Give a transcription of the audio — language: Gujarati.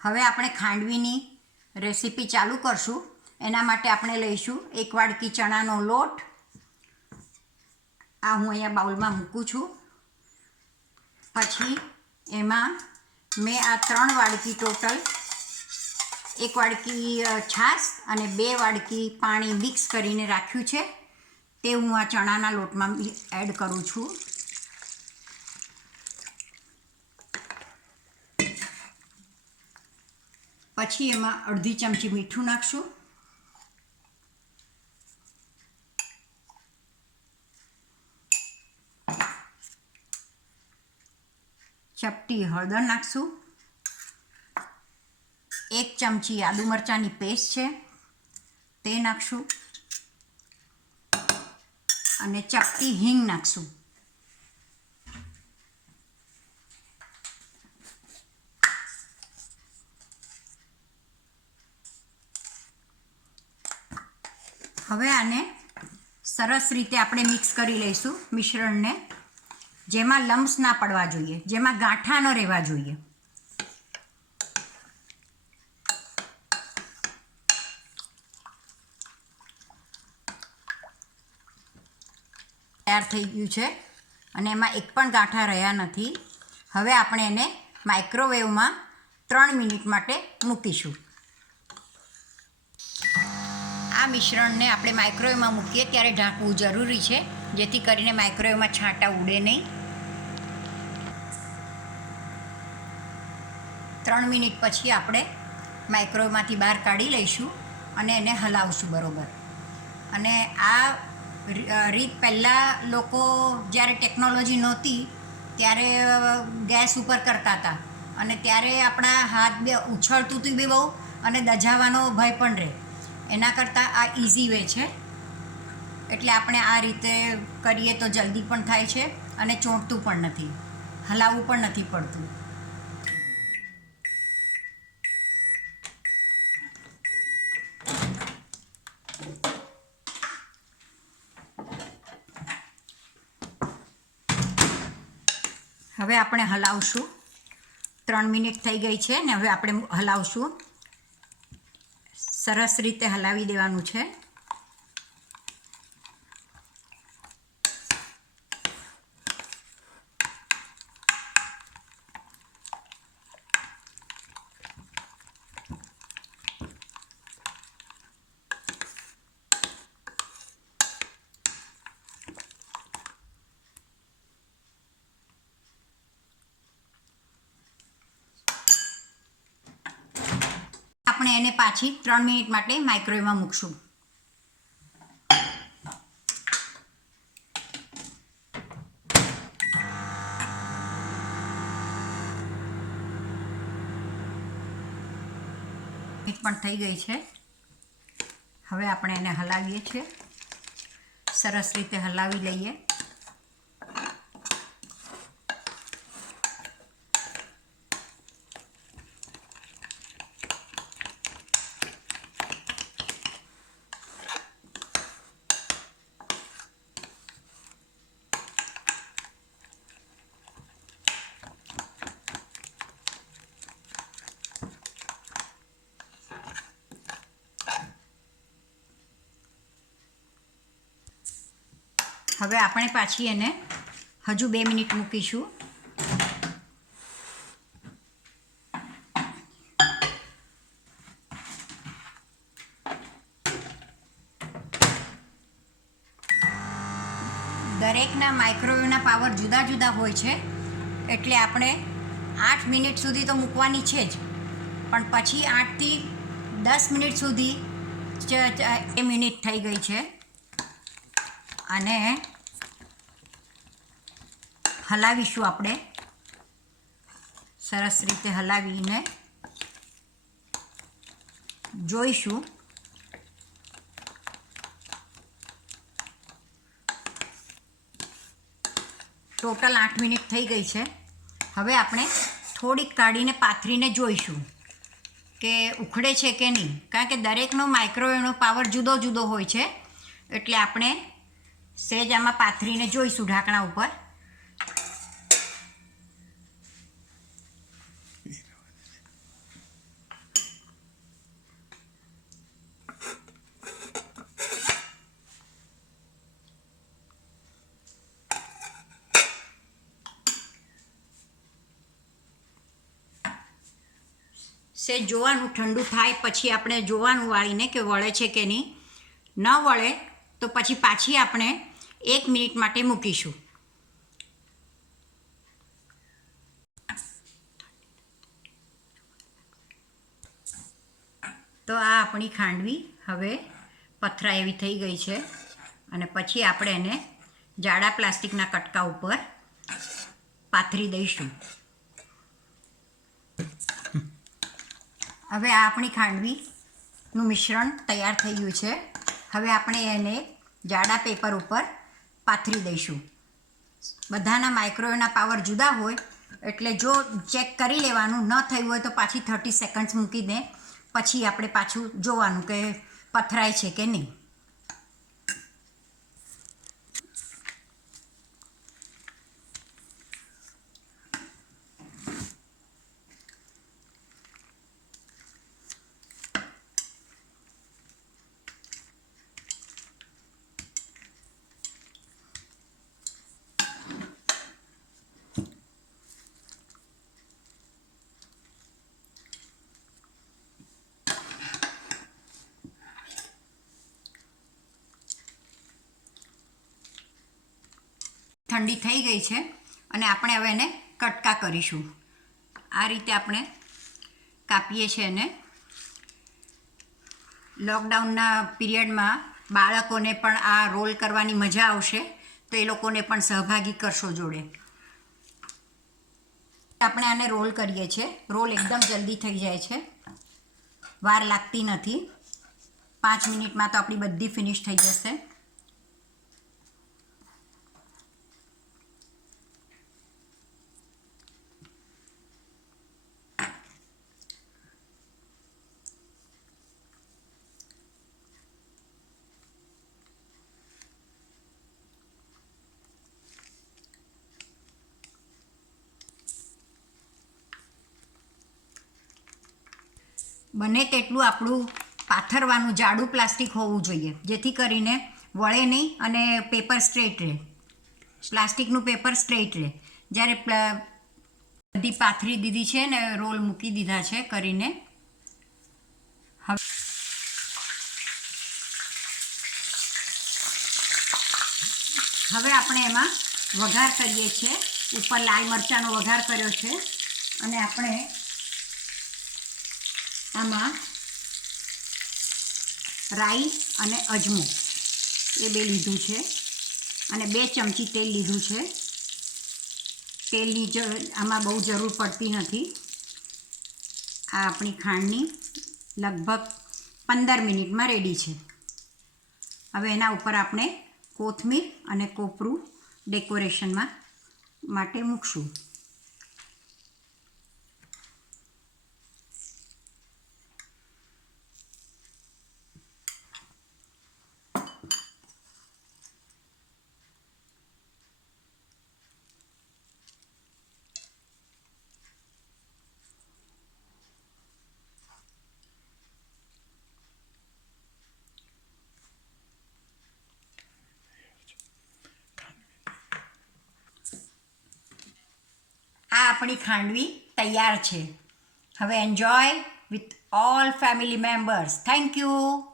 હવે આપણે ખાંડવીની રેસીપી ચાલુ કરશું. એના માટે આપણે લઈશું 1 વાડકી ચણાનો લોટ. આ હું અહીંયા બાઉલમાં મૂકું છું. પછી એમાં મેં આ 3 વાડકી ટોટલ 1 વાડકી છાશ અને 2 વાડકી પાણી મિક્સ કરીને રાખ્યું છે. તે હું આ ચણાના લોટમાં એડ કરું છું. પછી એમાં અડધી ચમચી મીઠું નાખશું. ચપટી હળદર નાખશું. 1 ચમચી આદુ મરચાંની પેસ્ટ છે તે નાખશું અને ચપટી હિંગ નાખશું. હવે આને સરસ રીતે આપણે મિક્સ કરી લઈશું મિશ્રણને, જેમાં લમ્સ ના પડવા જોઈએ, જેમાં ગાંઠા ન રહેવા જોઈએ. તૈયાર થઈ ગયું છે અને એમાં એક પણ ગાંઠા રહ્યા નથી. હવે આપણે એને માઇક્રોવેવમાં 3 મિનિટ માટે મૂકીશું. આ મિશ્રણને આપણે માઇક્રોવેવમાં મૂકીએ ત્યારે ઢાંકવું જરૂરી છે, જેથી કરીને માઇક્રોવેવમાં છાંટા ઉડે નહીં. 3 મિનિટ પછી આપણે માઇક્રોવેવમાંથી બહાર કાઢી લઈશું અને એને હલાવશું બરાબર. અને આ રીત પહેલાં લોકો જ્યારે ટેકનોલોજી નહોતી ત્યારે ગેસ ઉપર કરતા હતા અને ત્યારે આપણા હાથ બે ઉછળતું હતું બી બહુ અને દજાવાનો ભય પણ રહે. એના કરતાં આ ઇઝી વે છે. એટલે આપણે આ રીતે કરીએ તો જલ્દી પણ થાય છે અને ચોંટતું પણ નથી, હલાવવું પણ નથી પડતું. હવે આપણે હલાવશું. 3 મિનિટ થઈ ગઈ છે ને હવે આપણે હલાવશું. સરસ રીતે હલાવી દેવાનું છે. આપણે એને પાછી 3 મિનિટ માટે માઇક્રોવેવમાં મૂકશું. પણ થઈ ગઈ છે. હવે આપણે એને હલાવીએ છીએ. સરસ રીતે હલાવી લઈએ. હવે આપણે પાછી એને હજુ 2 મિનિટ મૂકીશું. દરેકના માઇક્રોવેવના પાવર જુદા જુદા હોય છે, એટલે આપણે 8 મિનિટ સુધી તો મૂકવાની છે જ, પણ પછી 8 થી 10 મિનિટ સુધી 2 મિનિટ થઈ ગઈ છે અને હલાવીશું. આપણે સરસ રીતે હલાવીને જોઈશું. ટોટલ 8 મિનિટ થઈ ગઈ છે. હવે આપણે થોડીક કાઢીને પાથરીને જોઈશું કે ઉખડે છે કે નહીં, કારણ કે દરેકનો માઇક્રોવેવનો પાવર જુદો જુદો હોય છે. એટલે આપણે સહેજ આમાં પાથરીને જોઈશું ઢાંકણા ઉપર. સેજ જોવાનું ઠંડુ થાય પછી આપણે જોવાનું વાળીને કે વળે છે કે નહીં. ન વળે તો પછી પાછી આપણે 1 મિનિટ માટે મૂકીશું. તો આ આપણી ખાંડવી હવે પથરા એવી થઈ ગઈ છે અને પછી આપણે એને જાડા પ્લાસ્ટિકના કટકા ઉપર પાથરી દઈશું. હવે આ આપણી ખાંડવીનું મિશ્રણ તૈયાર થઈ ગયું છે. હવે આપણે એને જાડા પેપર ઉપર પાથરી દઈશું. બધાના માઇક્રોવેવના પાવર જુદા હોય એટલે જો ચેક કરી લેવાનું, ન થયું હોય તો પાછી 30 સેકન્ડ્સ મૂકીને પછી આપણે પાછું જોવાનું કે પથરાય છે કે નહીં. ઠંડી થઈ ગઈ છે અને આપણે હવે એને કટકા કરીશું. આ રીતે આપણે કાપીએ છીએ એને. લોકડાઉનના પીરિયડમાં બાળકોને પણ આ રોલ કરવાની મજા આવશે તો એ લોકોને પણ સહભાગી કરશો જોડે. આપણે આને રોલ કરીએ છીએ. રોલ એકદમ જલ્દી થઈ જાય છે, વાર લાગતી નથી. 5 મિનિટમાં તો આપણી બધી ફિનિશ થઈ જશે. બને તેટલું આપણું પાથરવાનું જાડું પ્લાસ્ટિક હોવું જોઈએ જેથી કરીને વળે નહીં અને પેપર સ્ટ્રેટ રહે. પ્લાસ્ટિકનું પેપર સ્ટ્રેટ રહે. જ્યારે બધી પાથરી દીધી છે ને રોલ મૂકી દીધા છે કરીને, હવે આપણે એમાં વઘાર કરીએ છીએ. ઉપર લાલ મરચાંનો વઘાર કર્યો છે અને આપણે આમાં રાઈ અને અજમો એ 2 લીધું છે અને 2 ચમચી તેલ લીધું છે. તેલની આમાં બહુ જરૂર પડતી નથી. આ આપણી ખાંડની લગભગ 15 મિનિટમાં રેડી છે. હવે એના ઉપર આપણે કોથમીર અને કોપરું ડેકોરેશનમાં માટે મૂકશું. આ આપણી ખાંડવી તૈયાર છે. હવે enjoy with all family members. Thank you.